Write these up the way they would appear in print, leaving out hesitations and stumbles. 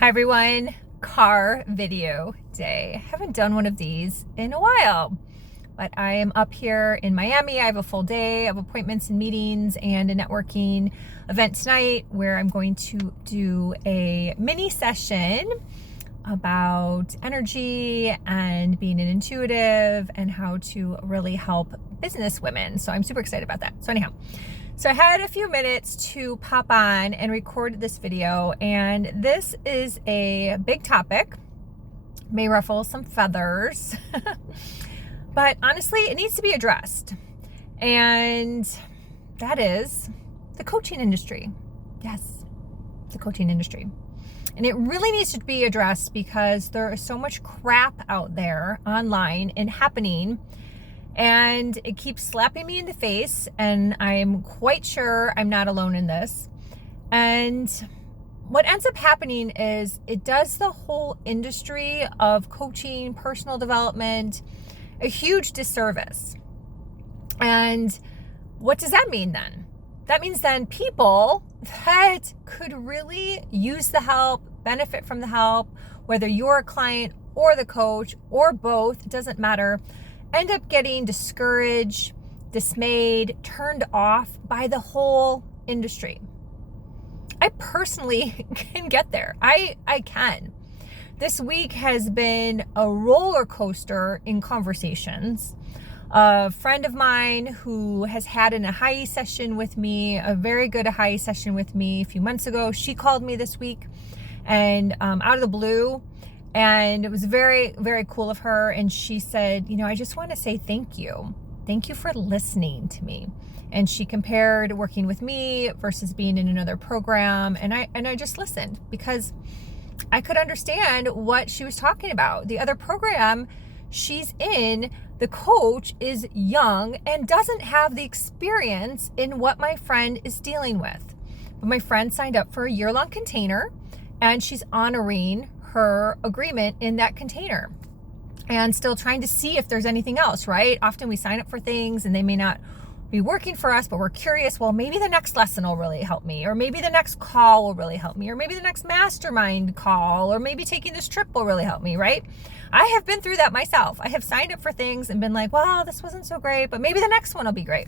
Hi everyone, car video day. I haven't done one of these in a while, but I am up here in Miami. I have a full day of appointments and meetings and a networking event tonight where I'm going to do a mini session about energy and being an intuitive and how to really help business women. So I'm super excited about that. So I had a few minutes to pop on and record this video, and this is a big topic, may ruffle some feathers, but honestly, it needs to be addressed. And that is the coaching industry. Yes, the coaching industry. And it really needs to be addressed because there is so much crap out there online and happening, and it keeps slapping me in the face, and I'm quite sure I'm not alone in this. And what ends up happening is it does the whole industry of coaching, personal development, a huge disservice. And what does that mean then? That means then people that could really use the help, benefit from the help, whether you're a client or the coach or both, it doesn't matter, end up getting discouraged, dismayed, turned off by the whole industry. I personally can get there. I can. This week has been a roller coaster in conversations. A friend of mine who has had an Ahai session with me, a very good Ahai session with me a few months ago, she called me this week and out of the blue. And it was very, very cool of her. And she said, I just want to say thank you. Thank you for listening to me. And she compared working with me versus being in another program. And I just listened because I could understand what she was talking about. The other program she's in, the coach is young and doesn't have the experience in what my friend is dealing with. But my friend signed up for a year-long container, and she's honoring her agreement in that container and still trying to see if there's anything else, right? Often we sign up for things and they may not be working for us, but we're curious, well, maybe the next lesson will really help me, or maybe the next call will really help me, or maybe the next mastermind call, or maybe taking this trip will really help me, right? I have been through that myself. I have signed up for things and been like, well, this wasn't so great, but maybe the next one will be great.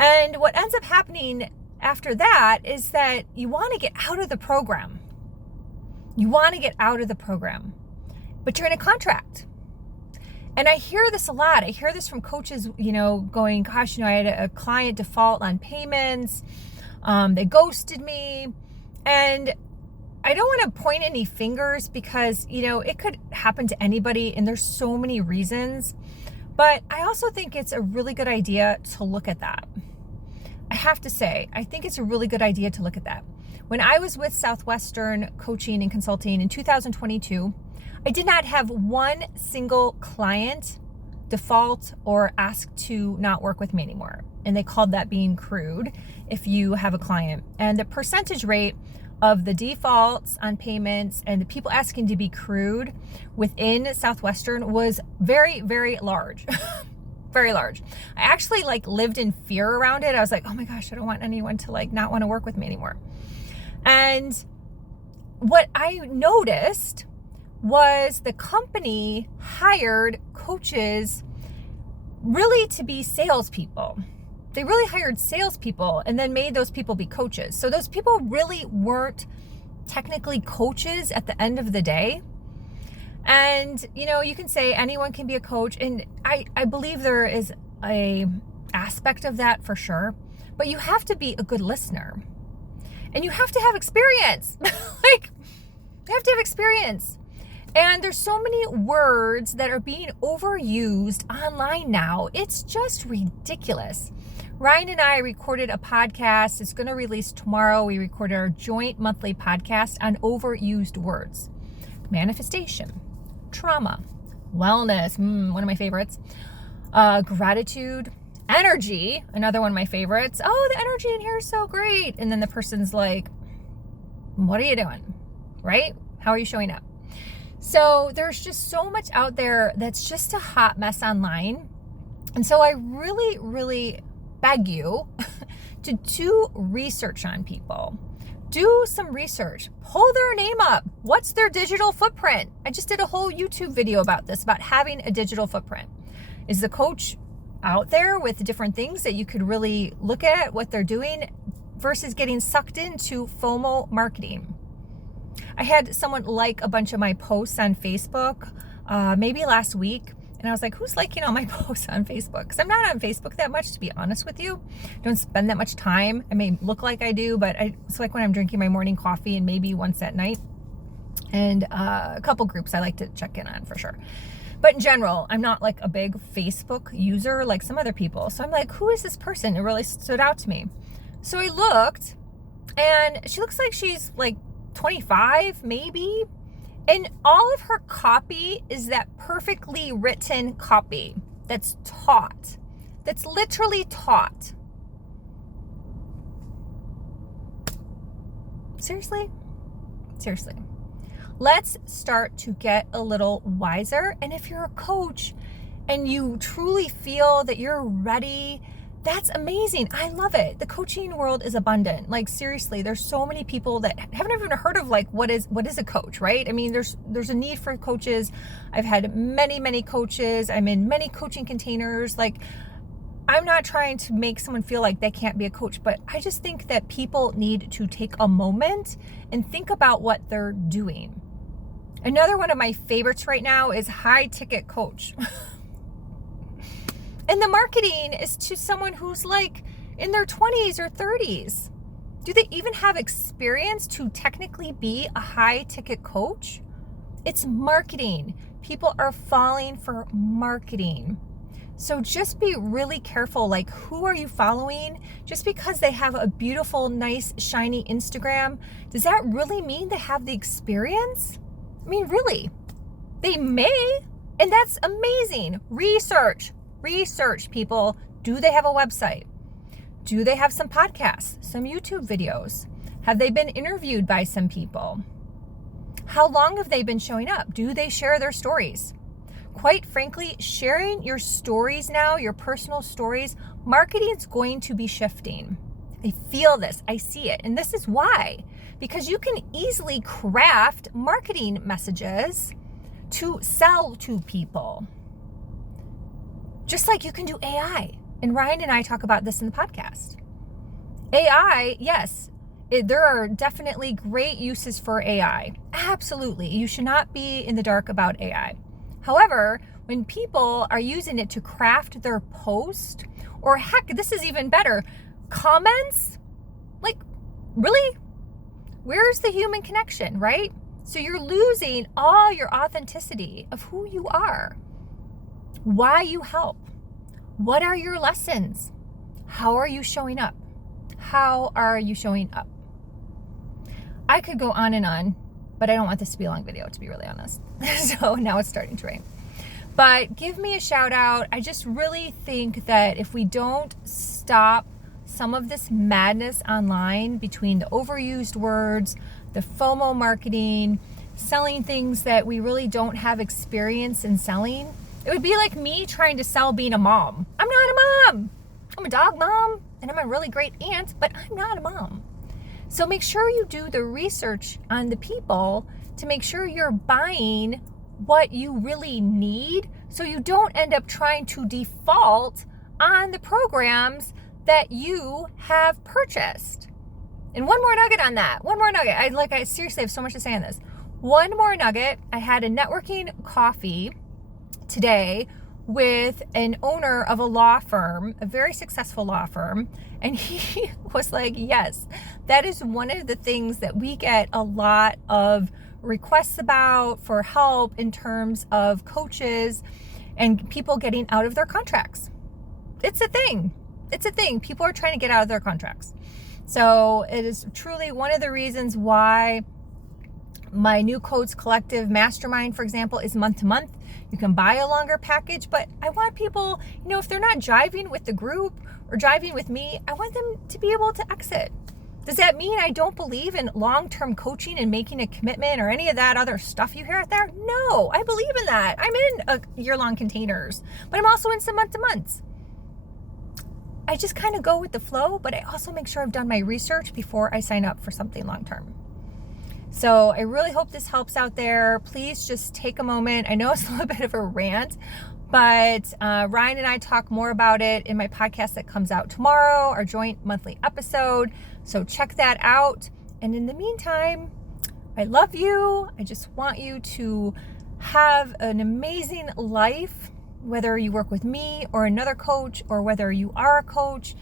And what ends up happening after that is that you want to get out of the program. You want to get out of the program, but you're in a contract. And I hear this a lot. I hear this from coaches, going, gosh, I had a client default on payments. They ghosted me. And I don't want to point any fingers because, it could happen to anybody and there's so many reasons. But I also think it's a really good idea to look at that. I have to say, I think it's a really good idea to look at that. When I was with Southwestern Coaching and Consulting in 2022, I did not have one single client default or ask to not work with me anymore. And they called that being crude if you have a client. And the percentage rate of the defaults on payments and the people asking to be crude within Southwestern was very, very large. Very large. I actually lived in fear around it. I was like, oh my gosh, I don't want anyone to not want to work with me anymore. And what I noticed was the company hired coaches really to be salespeople. They really hired salespeople and then made those people be coaches. So those people really weren't technically coaches at the end of the day. And, you can say anyone can be a coach. And I believe there is a aspect of that for sure. But you have to be a good listener. And you have to have experience. You have to have experience. And there's so many words that are being overused online now. It's just ridiculous. Ryan and I recorded a podcast. It's going to release tomorrow. We recorded our joint monthly podcast on overused words. Manifestation, trauma, wellness, one of my favorites, gratitude, energy, another one of my favorites. Oh, the energy in here is so great. And then the person's like, what are you doing? Right? How are you showing up? So there's just so much out there that's just a hot mess online. And so I really, really beg you to do research on people. Do some research, pull their name up. What's their digital footprint? I just did a whole YouTube video about this, about having a digital footprint. Is the coach out there with different things that you could really look at what they're doing versus getting sucked into FOMO marketing? I had someone like a bunch of my posts on Facebook, maybe last week. And I was like, who's liking all my posts on Facebook? Because I'm not on Facebook that much, to be honest with you. I don't spend that much time. I may look like I do, but it's like when I'm drinking my morning coffee and maybe once at night. And a couple groups I like to check in on for sure. But in general, I'm not like a big Facebook user like some other people. So I'm like, who is this person? It really stood out to me. So I looked, and she looks like she's like 25 maybe. And all of her copy is that perfectly written copy that's taught, that's literally taught. Seriously? Seriously. Let's start to get a little wiser. And if you're a coach and you truly feel that you're ready, that's amazing. I love it. The coaching world is abundant. Like seriously, there's so many people that haven't even heard of like what is a coach, right? I mean, there's a need for coaches. I've had many coaches. I'm in many coaching containers. Like, I'm not trying to make someone feel like they can't be a coach, but I just think that people need to take a moment and think about what they're doing. Another one of my favorites right now is high ticket coach. And the marketing is to someone who's like in their 20s or 30s. Do they even have experience to technically be a high ticket coach? It's marketing. People are falling for marketing. So just be really careful. Like, who are you following? Just because they have a beautiful, nice, shiny Instagram, does that really mean they have the experience? I mean, really, they may, and that's amazing. Research, people. Do they have a website? Do they have some podcasts, some YouTube videos? Have they been interviewed by some people? How long have they been showing up? Do they share their stories? Quite frankly, sharing your stories now, your personal stories, marketing is going to be shifting. I feel this, I see it. And this is why, because you can easily craft marketing messages to sell to people. Just like you can do AI. And Ryan and I talk about this in the podcast. AI, yes, there are definitely great uses for AI. Absolutely. You should not be in the dark about AI. However, when people are using it to craft their post, or heck, this is even better, comments, like, really? Where's the human connection, right? So you're losing all your authenticity of who you are, why you help, what are your lessons, how are you showing up? How are you showing up? I could go on and on, but I don't want this to be a long video, to be really honest. So now it's starting to rain. But give me a shout out. I just really think that if we don't stop some of this madness online between the overused words, the FOMO marketing, selling things that we really don't have experience in selling, it would be like me trying to sell being a mom. I'm not a mom. I'm a dog mom, and I'm a really great aunt, but I'm not a mom. So make sure you do the research on the people to make sure you're buying what you really need, so you don't end up trying to default on the programs that you have purchased. And one more nugget on that. One more nugget. I seriously have so much to say on this. One more nugget. I had a networking coffee today with an owner of a law firm, a very successful law firm, and he was like, yes, that is one of the things that we get a lot of requests about for help in terms of coaches and people getting out of their contracts. It's a thing. It's a thing. People are trying to get out of their contracts. So it is truly one of the reasons why my New Codes Collective Mastermind, for example, is month to month. You can buy a longer package, but I want people, if they're not jiving with the group or jiving with me, I want them to be able to exit. Does that mean I don't believe in long-term coaching and making a commitment or any of that other stuff you hear out there? No, I believe in that. I'm in year-long containers, but I'm also in some month-to-months. I just kind of go with the flow, but I also make sure I've done my research before I sign up for something long-term. So I really hope this helps out there. Please just take a moment. I know it's a little bit of a rant, but Ryan and I talk more about it in my podcast that comes out tomorrow, our joint monthly episode. So check that out. And in the meantime, I love you. I just want you to have an amazing life, whether you work with me or another coach, or whether you are a coach.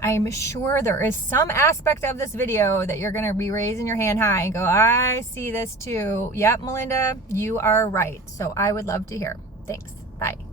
I'm sure there is some aspect of this video that you're going to be raising your hand high and go, I see this too. Yep, Melinda, you are right. So I would love to hear. Thanks. Bye.